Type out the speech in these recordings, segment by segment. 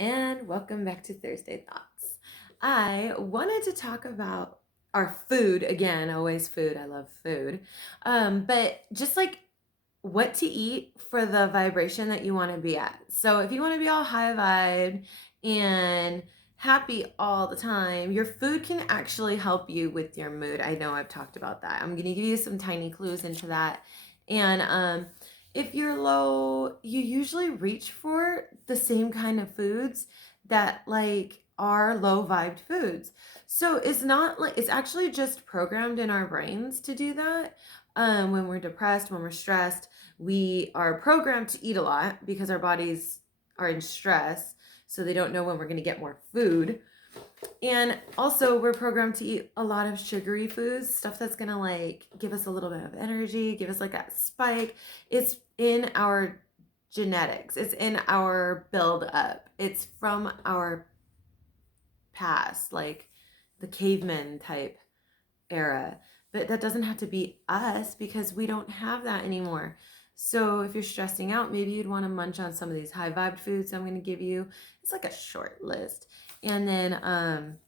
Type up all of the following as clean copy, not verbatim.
and welcome back to Thursday Thoughts. I wanted to talk about our food again, always food. I love food. But just like what to eat for the vibration that you want to be at. So if you want to be all high vibe and happy all the time, your food can actually help you with your mood. I know I've talked about that. I'm going to give you some tiny clues into that. And if you're low, you usually reach for the same kind of foods that like are low vibed foods. So it's not like it's actually just programmed in our brains to do that. When we're depressed, when we're stressed, we are programmed to eat a lot because our bodies are in stress. So they don't know when we're going to get more food. And also, we're programmed to eat a lot of sugary foods, stuff that's going to like give us a little bit of energy, give us like a spike. It's in our genetics, it's in our build up, it's from our past, like the caveman type era. But that doesn't have to be us because we don't have that anymore. So if you're stressing out, maybe you'd want to munch on some of these high vibe foods I'm going to give you. It's like a short list. And then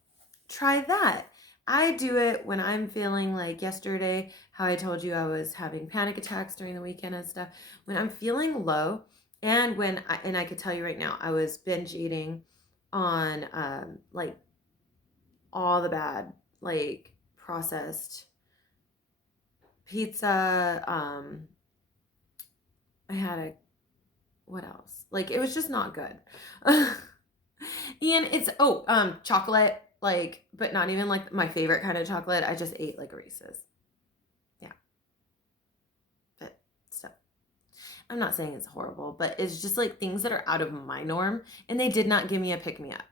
try that. I do it when I'm feeling like yesterday, how I told you I was having panic attacks during the weekend and stuff. When I'm feeling low, and I could tell you right now, I was binge eating on like all the bad, like processed pizza. I had a what else? Like it was just not good. And it's chocolate, like, but not even like my favorite kind of chocolate. I just ate like Reese's. Yeah, but stuff. I'm not saying it's horrible, but it's just like things that are out of my norm, and they did not give me a pick me up.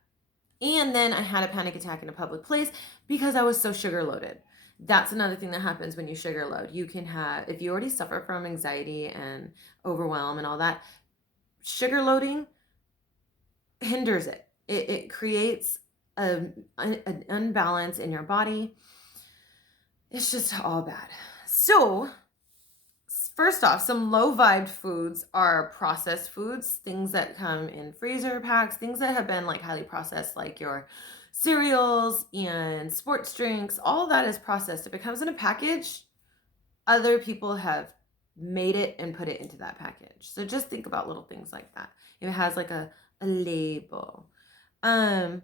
And then I had a panic attack in a public place because I was so sugar loaded. That's another thing that happens when you sugar load. You can have, if you already suffer from anxiety and overwhelm and all that, sugar loading hinders it. It creates an unbalance in your body. It's just all bad. So, first off, some low vibed foods are processed foods, things that come in freezer packs, things that have been like highly processed, like your cereals and sports drinks. All of that is processed. If it comes in a package, other people have made it and put it into that package. So just think about little things like that. If it has like a label. Um,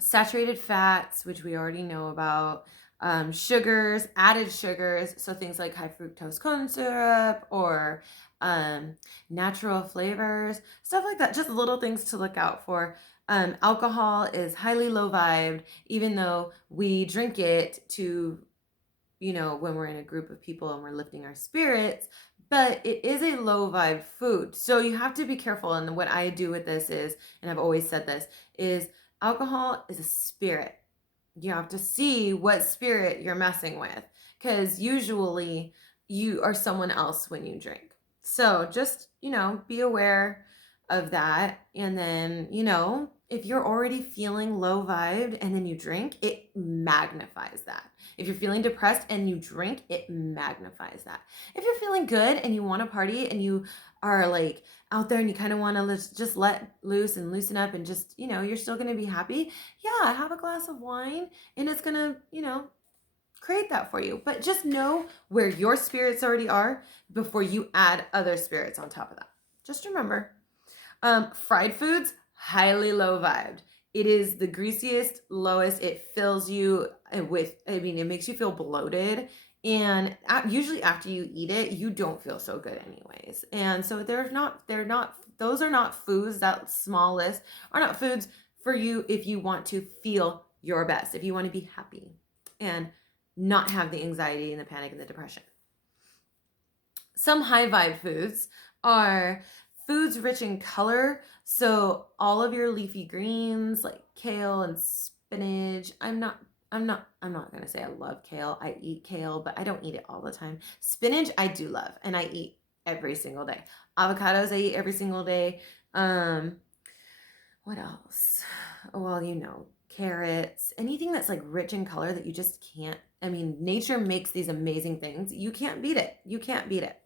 Saturated fats, which we already know about, sugars, added sugars, so things like high fructose corn syrup or natural flavors, stuff like that, just little things to look out for. Alcohol is highly low vibed, even though we drink it to, when we're in a group of people and we're lifting our spirits, but it is a low vibe food. So you have to be careful. And what I do with this is, and I've always said this, is alcohol is a spirit. You have to see what spirit you're messing with because usually you are someone else when you drink. So just, be aware of that. And then, if you're already feeling low vibed and then you drink, it magnifies that. If you're feeling depressed and you drink, it magnifies that. If you're feeling good and you want to party and you are like out there and you kind of want to just let loose and loosen up and just, you're still going to be happy. Yeah, have a glass of wine and it's going to, create that for you. But just know where your spirits already are before you add other spirits on top of that. Just remember, fried foods, highly low vibed. It is the greasiest, lowest. It fills you with, it makes you feel bloated. And usually after you eat it, you don't feel so good anyways. And so those are not foods, that small list are not foods for you if you want to feel your best, if you want to be happy and not have the anxiety and the panic and the depression. Some high vibe foods are foods rich in color. So all of your leafy greens like kale and spinach. I'm not gonna say I love kale. I eat kale, but I don't eat it all the time. Spinach I do love and I eat every single day. Avocados I eat every single day. What else? Well, carrots, anything that's like rich in color that you just can't. Nature makes these amazing things. You can't beat it. You can't beat it.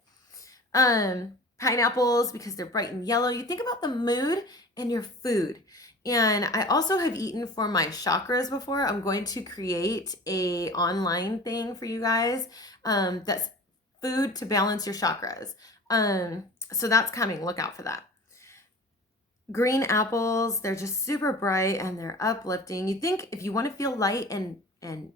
pineapples because they're bright and yellow. You think about the mood and your food. And I also have eaten for my chakras before. I'm going to create a online thing for you guys that's food to balance your chakras. So that's coming. Look out for that. Green apples, they're just super bright and they're uplifting. You think if you want to feel light and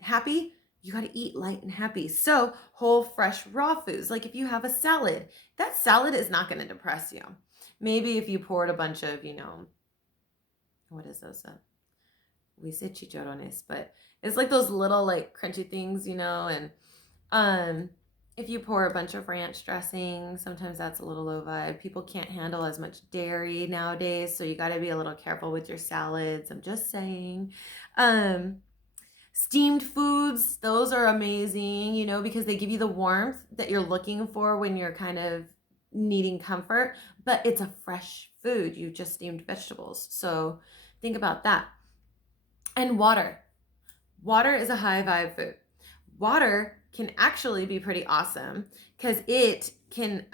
happy, you got to eat light and happy. So whole, fresh, raw foods. Like if you have a salad, that salad is not going to depress you. Maybe if you poured a bunch of, what is those? We say chicharrones, but it's like those little like crunchy things, and if you pour a bunch of ranch dressing, sometimes that's a little low vibe. People can't handle as much dairy nowadays, so you got to be a little careful with your salads. I'm just saying. Steamed foods, those are amazing, because they give you the warmth that you're looking for when you're kind of needing comfort, but it's a fresh food. You just steamed vegetables. So think about that. And water. Water is a high vibe food. Water can actually be pretty awesome because it can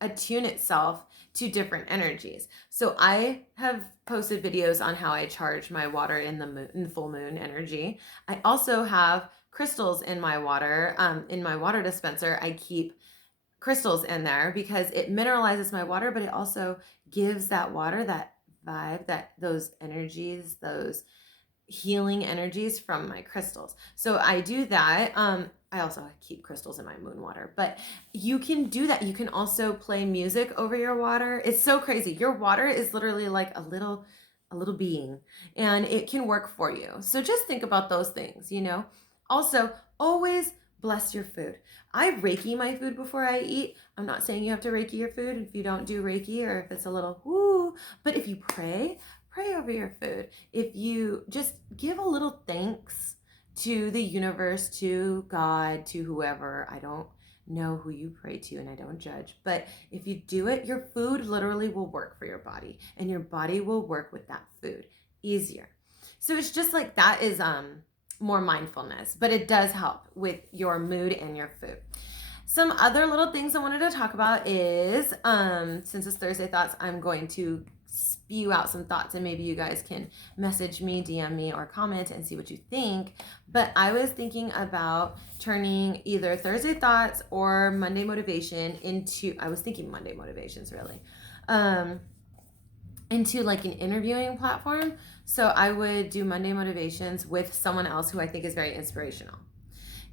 attune itself to different energies. So I have posted videos on how I charge my water in the full moon energy. I also have crystals in my water. In my water dispenser, I keep crystals in there because it mineralizes my water, but it also gives that water that vibe, those energies, those healing energies from my crystals. So I do that. I also keep crystals in my moon water, but you can do that. You can also play music over your water. It's so crazy. Your water is literally like a little being, and it can work for you. So just think about those things, Also, always bless your food. I Reiki my food before I eat. I'm not saying you have to Reiki your food if you don't do Reiki or if it's a little woo, but if you pray over your food. If you just give a little thanks to the universe, to God, to whoever. I don't know who you pray to and I don't judge, but if you do it, your food literally will work for your body and your body will work with that food easier. So it's just like that is more mindfulness, but it does help with your mood and your food. Some other little things I wanted to talk about is since it's Thursday Thoughts, I'm going to spew out some thoughts and maybe you guys can message me, DM me, or comment and see what you think. But I was thinking about turning either Thursday Thoughts or Monday Motivation I was thinking Monday Motivations really, into like an interviewing platform. So I would do Monday Motivations with someone else who I think is very inspirational.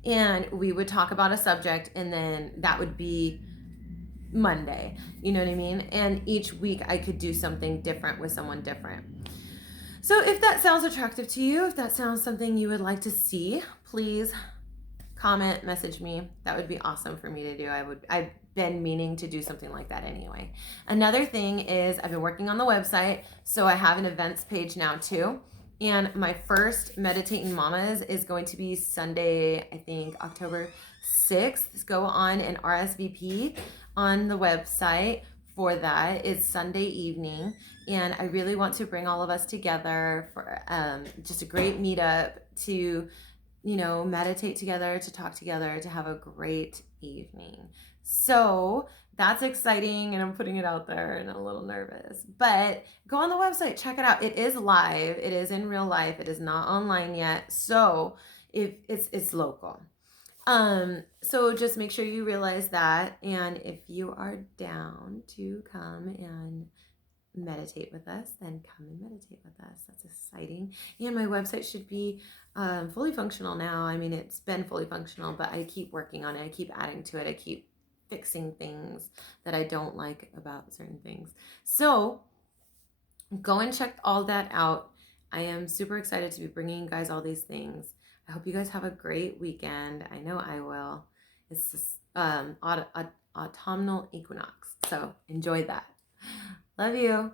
And we would talk about a subject and then that would be Monday, you know what I mean? And each week I could do something different with someone different. So if that sounds attractive to you, if that sounds something you would like to see, please comment, message me. That would be awesome for me to do. I've been meaning to do something like that anyway. Another thing is I've been working on the website, so I have an events page now too. And my first Meditating Mamas is going to be Sunday, I think October 6th. Go on and RSVP on the website for that. It's Sunday evening, and I really want to bring all of us together for just a great meetup to, meditate together, to talk together, to have a great evening. So that's exciting, and I'm putting it out there and I'm a little nervous, but go on the website, check it out. It is live, it is in real life, it is not online yet, so if it's local. So just make sure you realize that, and if you are down to come and meditate with us, then come and meditate with us. That's exciting. And my website should be fully functional now. I mean, it's been fully functional, but I keep working on it. I keep adding to it. I keep fixing things that I don't like about certain things. So go and check all that out. I am super excited to be bringing you guys all these things. I hope you guys have a great weekend. I know I will. It's this, autumnal equinox, so enjoy that. Love you.